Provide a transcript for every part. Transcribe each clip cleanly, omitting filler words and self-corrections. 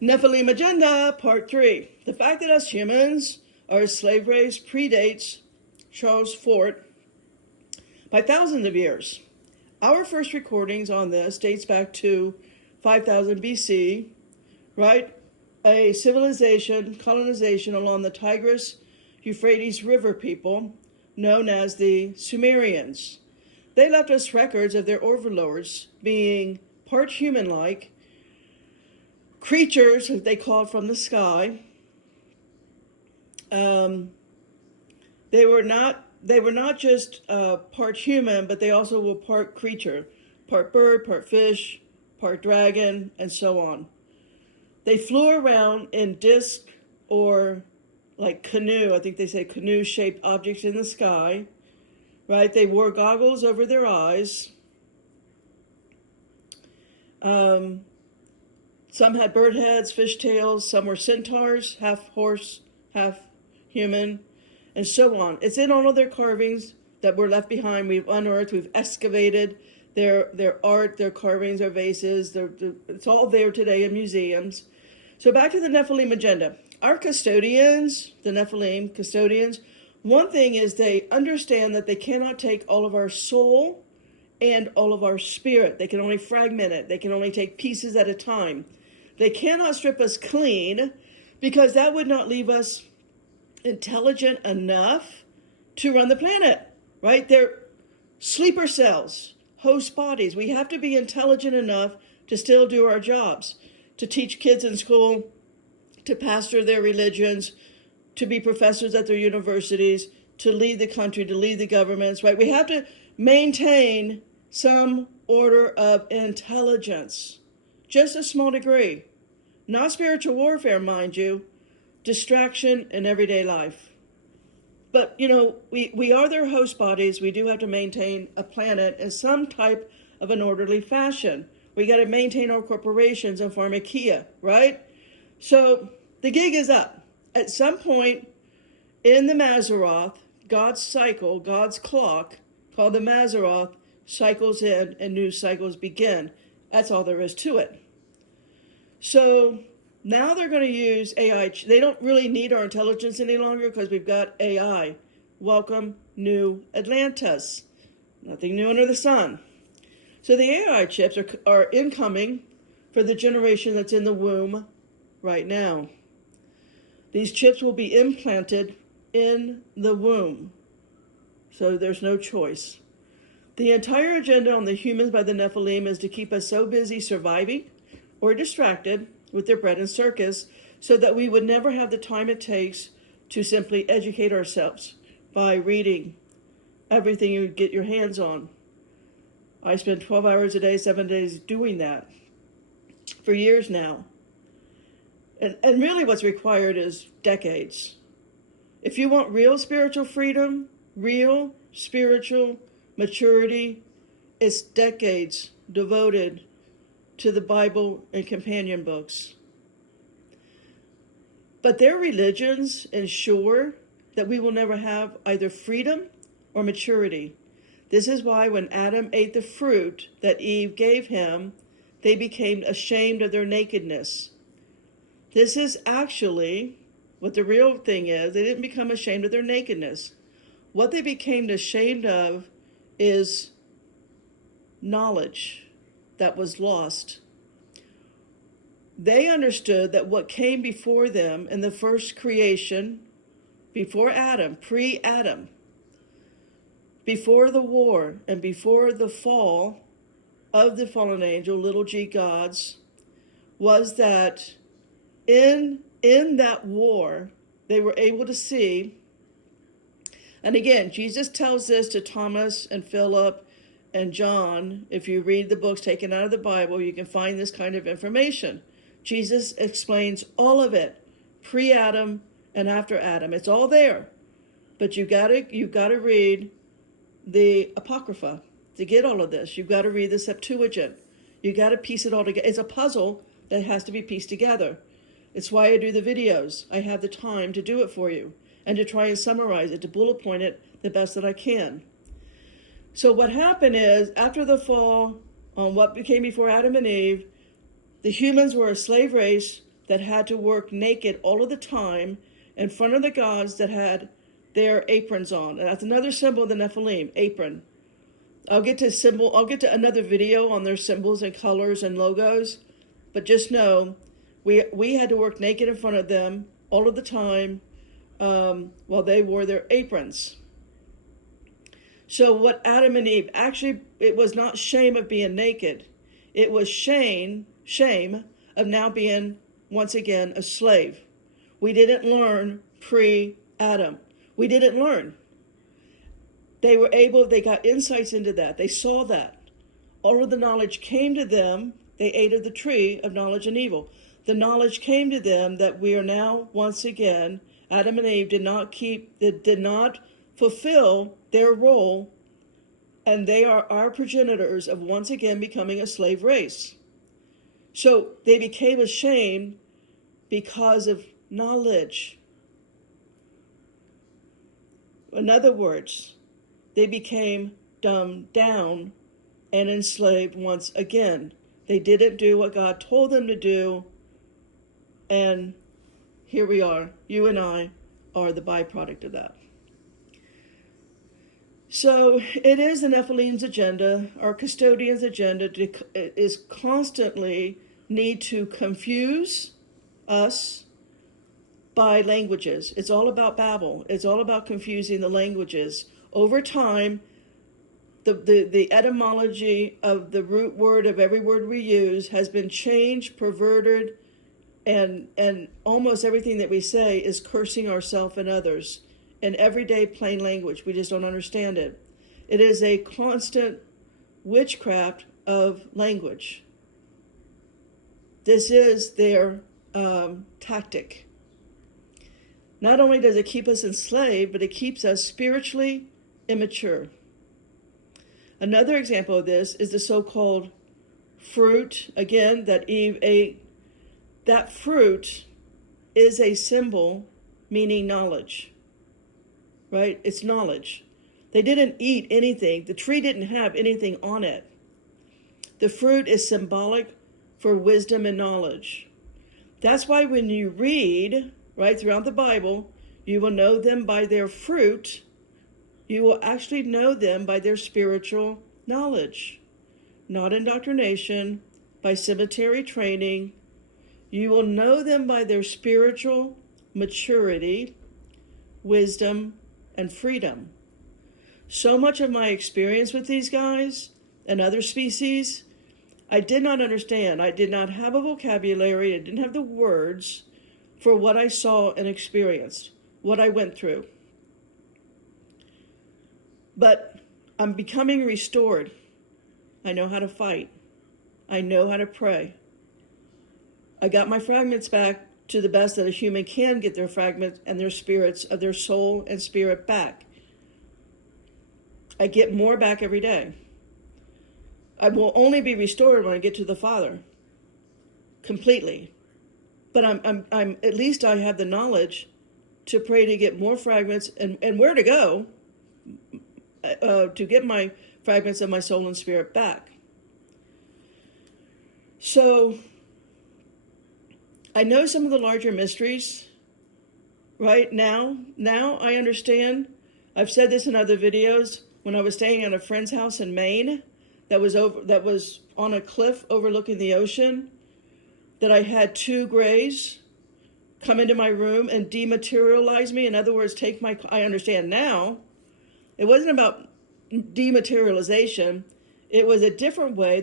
Nephilim Agenda, Part 3. The fact that us humans are a slave race predates Charles Fort by thousands of years. Our first recordings on this dates back to 5000 BC, right? A civilization, colonization along the Tigris-Euphrates River people known as the Sumerians. They left us records of their overlords being part human-like, creatures that they called from the sky. They were not just part human, but they also were part creature, part bird, part fish, part dragon, and so on. They flew around in disc or like canoe, I think they say canoe-shaped objects in the sky, right? They wore goggles over their eyes. Some had bird heads, fish tails, some were centaurs, half horse, half human, and so on. It's in all of their carvings that were left behind. We've unearthed, we've excavated their art, their carvings, their vases. It's all there today in museums. So back to the Nephilim agenda. Our custodians, the Nephilim custodians, one thing is they understand that they cannot take all of our soul and all of our spirit. They can only fragment it. They can only take pieces at a time. They cannot strip us clean because that would not leave us intelligent enough to run the planet, right? They're sleeper cells, host bodies. We have to be intelligent enough to still do our jobs, to teach kids in school, to pastor their religions, to be professors at their universities, to lead the country, to lead the governments, right? We have to maintain some order of intelligence, just a small degree. Not spiritual warfare, mind you, distraction in everyday life. But, you know, we are their host bodies. We do have to maintain a planet in some type of an orderly fashion. We got to maintain our corporations and pharmakia, right? So the gig is up. At some point in the Mazzaroth, God's cycle, God's clock, called the Mazzaroth, cycles in and new cycles begin. That's all there is to it. So now they're going to use AI. They don't really need our intelligence any longer because we've got AI. Welcome, new Atlantis. Nothing new under the sun. So the AI chips are incoming for the generation that's in the womb right now. These chips will be implanted in the womb. So there's no choice. The entire agenda on the humans by the Nephilim is to keep us so busy surviving or distracted with their bread and circus so that we would never have the time it takes to simply educate ourselves by reading everything you get your hands on. I spend 12 hours a day, 7 days doing that for years now. And really what's required is decades. If you want real spiritual freedom, real spiritual maturity, it's decades devoted to the Bible and companion books. But their religions ensure that we will never have either freedom or maturity. This is why when Adam ate the fruit that Eve gave him, they became ashamed of their nakedness. This is actually what the real thing is. They didn't become ashamed of their nakedness. What they became ashamed of is knowledge that was lost. They understood that what came before them in the first creation, before Adam, pre-Adam, before the war and before the fall of the fallen angel, little g gods, was that in that war, they were able to see, and again, Jesus tells this to Thomas and Philip and John. If you read the books taken out of the Bible, you can find this kind of information. Jesus explains all of it, pre-Adam and after Adam. It's all there. But you've got to read the Apocrypha to get all of this. You've got to read the Septuagint. You've got to piece it all together. It's a puzzle that has to be pieced together. It's why I do the videos. I have the time to do it for you and to try and summarize it, to bullet point it the best that I can. So what happened is, after the fall, on what became before Adam and Eve, the humans were a slave race that had to work naked all of the time in front of the gods that had their aprons on. And that's another symbol of the Nephilim, apron. I'll get to another video on their symbols and colors and logos, but just know we had to work naked in front of them all of the time while they wore their aprons. So what Adam and Eve, actually, it was not shame of being naked. It was shame of now being, once again, a slave. We didn't learn pre-Adam. We didn't learn. They got insights into that. They saw that. All of the knowledge came to them. They ate of the tree of knowledge and evil. The knowledge came to them that we are now, once again, Adam and Eve did not fulfill their role, and they are our progenitors of once again becoming a slave race. So they became ashamed because of knowledge. In other words, they became dumbed down and enslaved once again. They didn't do what God told them to do, and here we are. You and I are the byproduct of that. So it is the Nephilim's agenda, our custodian's agenda, is constantly need to confuse us by languages. It's all about Babel. It's all about confusing the languages. Over time, the etymology of the root word of every word we use has been changed, perverted, and almost everything that we say is cursing ourselves and others in everyday plain language. We just don't understand it. It is a constant witchcraft of language. This is their tactic. Not only does it keep us enslaved, but it keeps us spiritually immature. Another example of this is the so-called fruit, again, that Eve ate. That fruit is a symbol meaning knowledge, right? It's knowledge. They didn't eat anything. The tree didn't have anything on it. The fruit is symbolic for wisdom and knowledge. That's why when you read, right, throughout the Bible, you will know them by their fruit. You will actually know them by their spiritual knowledge, not indoctrination, by cemetery training. You will know them by their spiritual maturity, wisdom, and freedom. So much of my experience with these guys and other species, I did not understand. I did not have a vocabulary. I didn't have the words for what I saw and experienced, what I went through. But I'm becoming restored. I know how to fight. I know how to pray. I got my fragments back to the best that a human can get their fragments and their spirits of their soul and spirit back. I get more back every day. I will only be restored when I get to the Father completely. But I'm at least I have the knowledge to pray to get more fragments and where to go to get my fragments of my soul and spirit back. So I know some of the larger mysteries right now. Now I understand. I've said this in other videos. When I was staying at a friend's house in Maine, that was on a cliff overlooking the ocean, that I had two grays come into my room and dematerialize me. In other words, I understand now. It wasn't about dematerialization. It was a different way.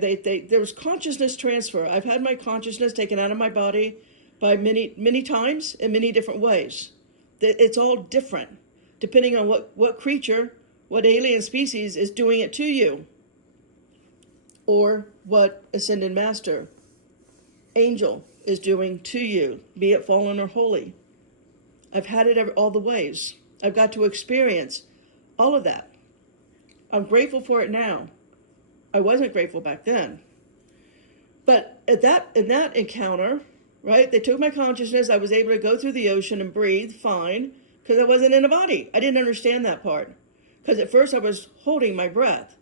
There was consciousness transfer. I've had my consciousness taken out of my body by many times in many different ways. It's all different, depending on what creature, what alien species is doing it to you, or what ascended master, angel, is doing to you, be it fallen or holy. I've had it all the ways. I've got to experience all of that. I'm grateful for it now. I wasn't grateful back then. But in that encounter, right, they took my consciousness. I was able to go through the ocean and breathe fine because I wasn't in a body. I didn't understand that part because at first I was holding my breath.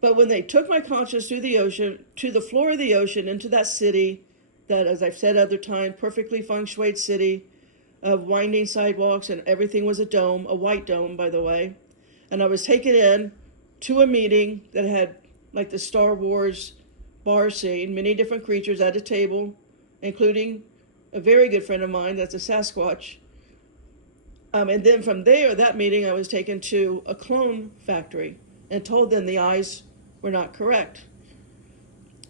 But when they took my consciousness through the ocean, to the floor of the ocean, into that city, that, as I've said other times, perfectly feng shuied city of winding sidewalks, and everything was a dome, a white dome, by the way. And I was taken in to a meeting that had like the Star Wars bar scene, many different creatures at a table, including a very good friend of mine that's a Sasquatch. And then from there, that meeting, I was taken to a clone factory and told them the eyes were not correct.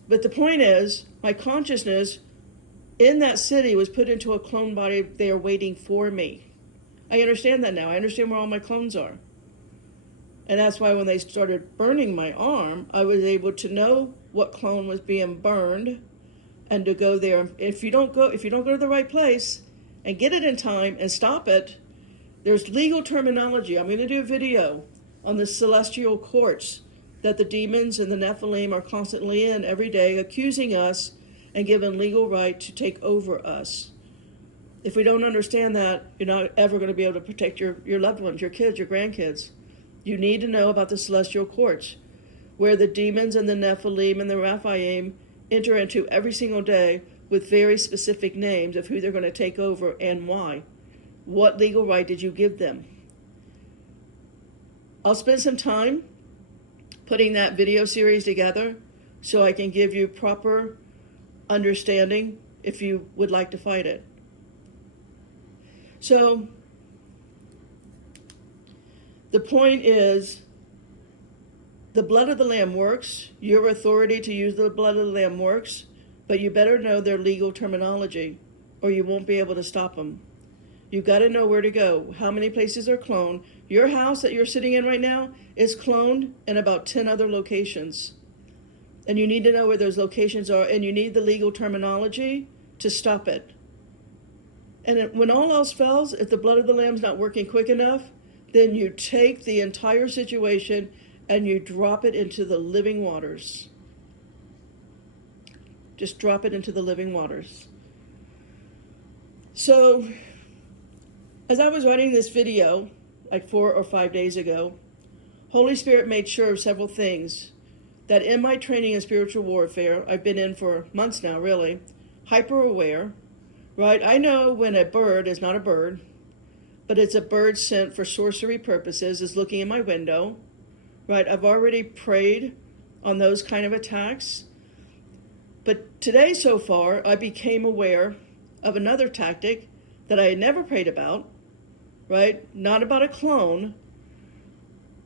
But the point is, my consciousness in that city was put into a clone body. They are waiting for me. I understand that now. I understand where all my clones are. And that's why when they started burning my arm, I was able to know what clone was being burned and to go there. If you don't go to the right place and get it in time and stop it, there's legal terminology. I'm going to do a video on the celestial courts that the demons and the Nephilim are constantly in every day, accusing us and given legal right to take over us. If we don't understand that, you're not ever going to be able to protect your loved ones, your kids, your grandkids. You need to know about the celestial courts, where the demons and the Nephilim and the Raphaim enter into every single day with very specific names of who they're going to take over and why. What legal right did you give them? I'll spend some time putting that video series together so I can give you proper understanding if you would like to fight it. So the point is, the blood of the Lamb works. Your authority to use the blood of the Lamb works, but you better know their legal terminology or you won't be able to stop them. You've got to know where to go. How many places are cloned? Your house that you're sitting in right now is cloned in about 10 other locations. And you need to know where those locations are, and you need the legal terminology to stop it. And when all else fails, if the blood of the Lamb's not working quick enough, then you take the entire situation and you drop it into the living waters. Just drop it into the living waters. So, as I was writing this video, like 4 or 5 days ago, Holy Spirit made sure of several things. That in my training in spiritual warfare, I've been in for months now, really, hyper aware, right? I know when a bird is not a bird, but it's a bird sent for sorcery purposes, is looking in my window, right? I've already prayed on those kind of attacks. But today so far, I became aware of another tactic that I had never prayed about, right? Not about a clone,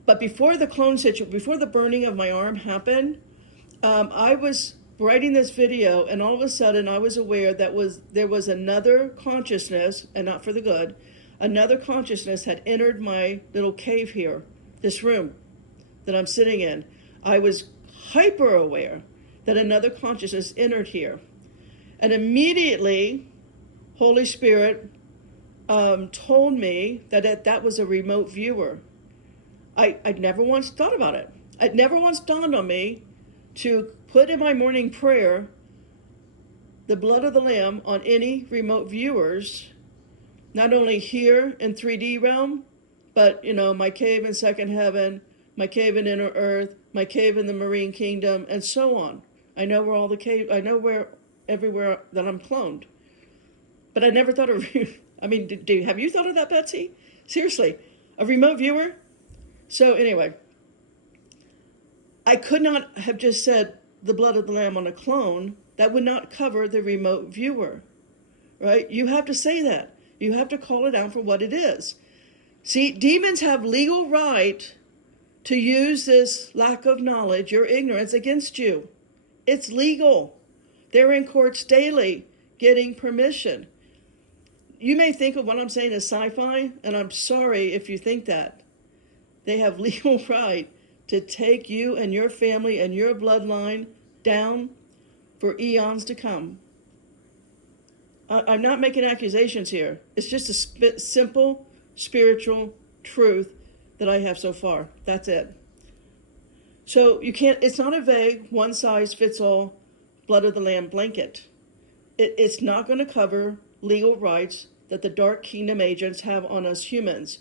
but before the clone situation, before the burning of my arm happened, I was writing this video, and all of a sudden I was aware that there was another consciousness, and not for the good, another consciousness had entered my little cave here, this room that I'm sitting in. I was hyper aware that another consciousness entered here. And immediately, Holy Spirit told me that was a remote viewer. I'd never once thought about it. It never once dawned on me to put in my morning prayer the blood of the Lamb on any remote viewers, not only here in 3D realm, but, my cave in second heaven, my cave in inner earth, my cave in the marine kingdom, and so on. I know where all the caves, I know where everywhere that I'm cloned. But I never thought of, have you thought of that, Betsy? Seriously, a remote viewer? So anyway, I could not have just said the blood of the Lamb on a clone. That would not cover the remote viewer, right? You have to say that. You have to call it out for what it is. See, demons have legal right to use this lack of knowledge, your ignorance, against you. It's legal. They're in courts daily getting permission. You may think of what I'm saying as sci-fi, and I'm sorry if you think that. They have legal right to take you and your family and your bloodline down for eons to come. I'm not making accusations here. It's just a simple spiritual truth that I have so far. That's it. So it's not a vague, one-size-fits-all blood of the Lamb blanket. It's not going to cover legal rights that the Dark Kingdom agents have on us humans.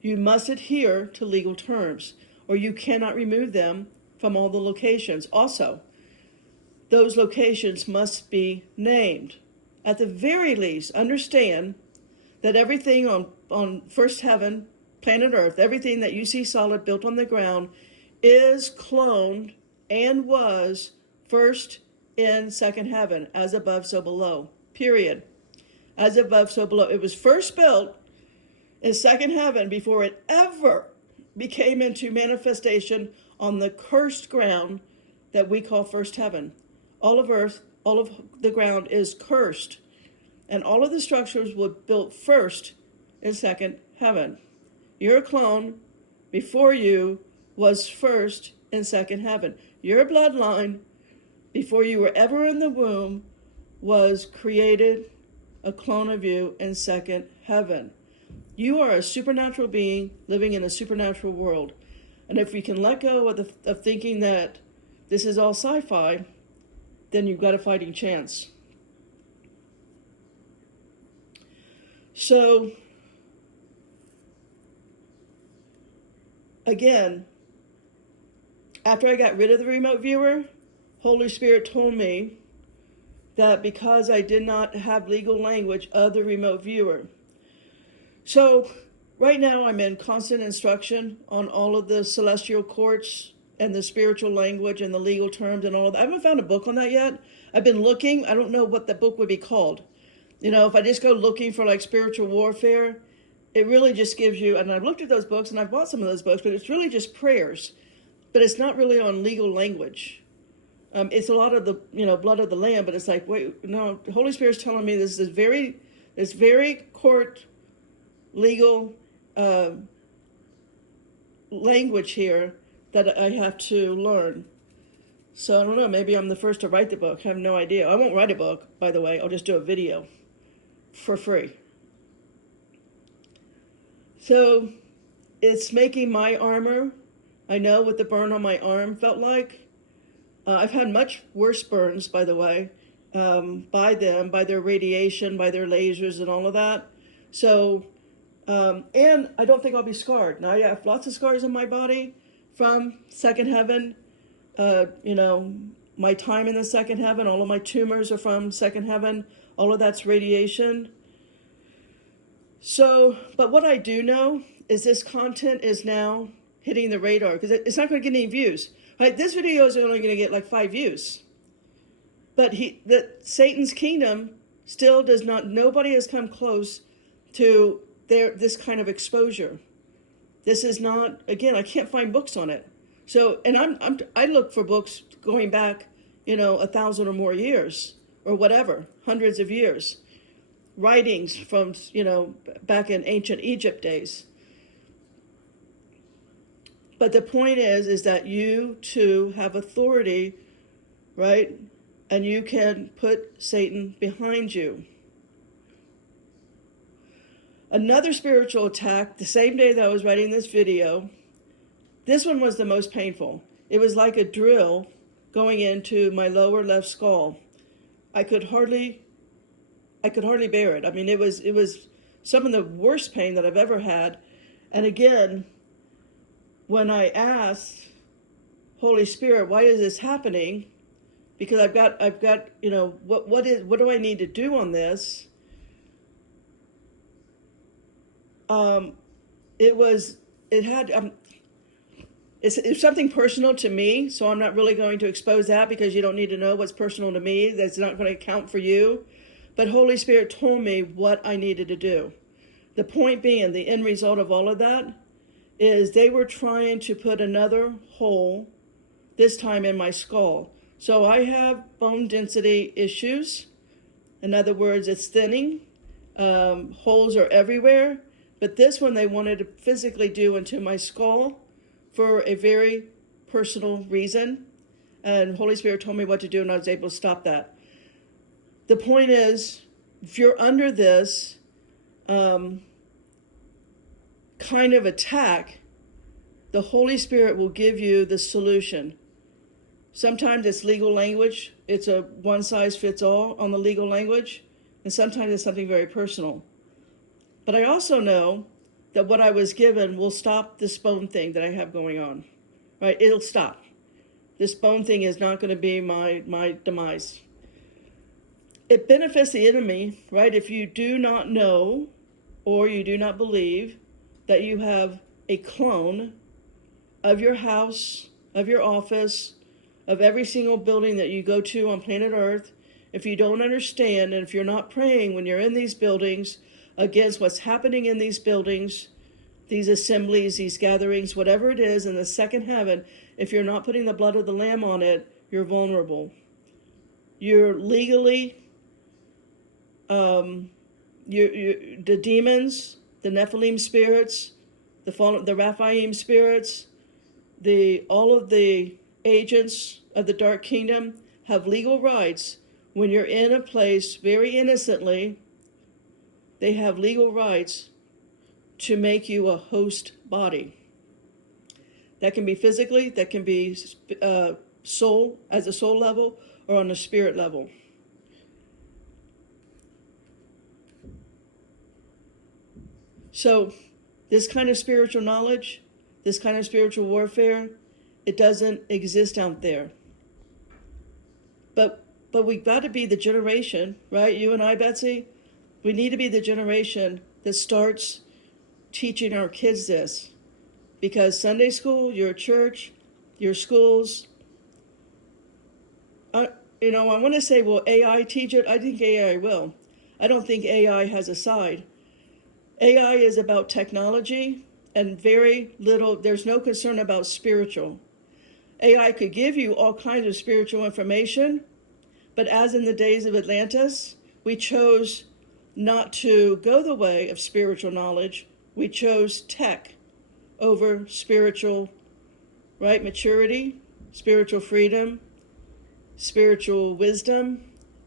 You must adhere to legal terms, or you cannot remove them from all the locations. Also, those locations must be named. At the very least, understand that everything on first heaven, planet Earth, everything that you see solid built on the ground is cloned and was first in second heaven, as above, so below. Period. As above, so below. It was first built in second heaven before it ever became into manifestation on the cursed ground that we call first heaven. All of earth, all of the ground is cursed. And all of the structures were built first in second heaven. Your clone before you was first in second heaven. Your bloodline before you were ever in the womb was created, a clone of you in second heaven. You are a supernatural being living in a supernatural world. And if we can let go of thinking that this is all sci-fi, then you've got a fighting chance. So, again, after I got rid of the remote viewer, Holy Spirit told me that because I did not have legal language of the remote viewer. So, right now I'm in constant instruction on all of the celestial courts and the spiritual language and the legal terms and all of that. I haven't found a book on that yet. I've been looking. I don't know what the book would be called. You know, if I just go looking for like spiritual warfare, it really just gives you, and I've looked at those books and I've bought some of those books, but it's really just prayers. But it's not really on legal language. It's a lot of the, blood of the Lamb, but it's like, wait, no, the Holy Spirit's telling me this very court legal language here that I have to learn. So I don't know, maybe I'm the first to write the book. I have no idea. I won't write a book, by the way. I'll just do a video for free. So it's making my armor. I know what the burn on my arm felt like. I've had much worse burns, by the way, by them, by their radiation, by their lasers and all of that. So, and I don't think I'll be scarred. Now I have lots of scars on my body from second heaven. My time in the second heaven, all of my tumors are from second heaven. All of that's radiation. So, but what I do know is this content is now hitting the radar because it's not going to get any views. Right? This video is only going to get like 5 views. But Satan's kingdom still does not, nobody has come close to this kind of exposure. This is not, again, I can't find books on it. So, and I look for books going back, 1,000 or more years, or whatever, hundreds of years. Writings from, back in ancient Egypt days. But the point is that you too have authority, right? And you can put Satan behind you. Another spiritual attack, the same day that I was writing this video, this one was the most painful. It was like a drill going into my lower left skull. I could hardly bear it. I mean, it was some of the worst pain that I've ever had. And again, when I asked Holy Spirit, why is this happening? Because I've got, what do I need to do on this? It's something personal to me, so I'm not really going to expose that because you don't need to know what's personal to me. That's not going to count for you. But Holy Spirit told me what I needed to do. The point being, the end result of all of that is they were trying to put another hole, this time in my skull. So I have bone density issues. In other words, it's thinning. Holes are everywhere. But this one they wanted to physically do into my skull for a very personal reason. And Holy Spirit told me what to do, and I was able to stop that. The point is, if you're under this kind of attack, the Holy Spirit will give you the solution. Sometimes it's legal language. It's a one-size-fits-all on the legal language. And sometimes it's something very personal. But I also know that what I was given will stop this bone thing that I have going on. Right? It'll stop. This bone thing is not going to be my demise. It benefits the enemy, right? If you do not know or you do not believe that you have a clone of your house, of your office, of every single building that you go to on planet Earth, if you don't understand and if you're not praying when you're in these buildings against what's happening in these buildings, these assemblies, these gatherings, whatever it is in the second heaven, if you're not putting the blood of the Lamb on it, you're vulnerable. You're legally, the demons, the Nephilim spirits, the Raphaim spirits, all of the agents of the dark kingdom have legal rights. When you're in a place very innocently, they have legal rights to make you a host body. That can be physically, that can be soul, as a soul level, or on a spirit level. So this kind of spiritual knowledge, this kind of spiritual warfare, it doesn't exist out there. But we've got to be the generation, right? You and I, Betsy, we need to be the generation that starts teaching our kids this. Because Sunday school, your church, your schools, I want to say, will AI teach it? I think AI will. I don't think AI has a side. AI is about technology and very little, there's no concern about spiritual. AI could give you all kinds of spiritual information, but as in the days of Atlantis, we chose not to go the way of spiritual knowledge. We chose tech over spiritual, right? Maturity, spiritual freedom, spiritual wisdom.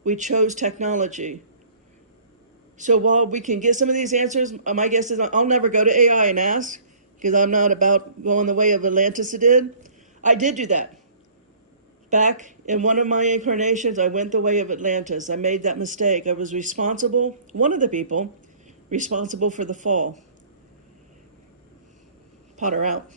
We chose technology. So while we can get some of these answers, my guess is I'll never go to AI and ask, because I'm not about going the way of Atlantis did. I did do that. Back in one of my incarnations, I went the way of Atlantis. I made that mistake. I was responsible, one of the people, responsible for the fall. Potter out.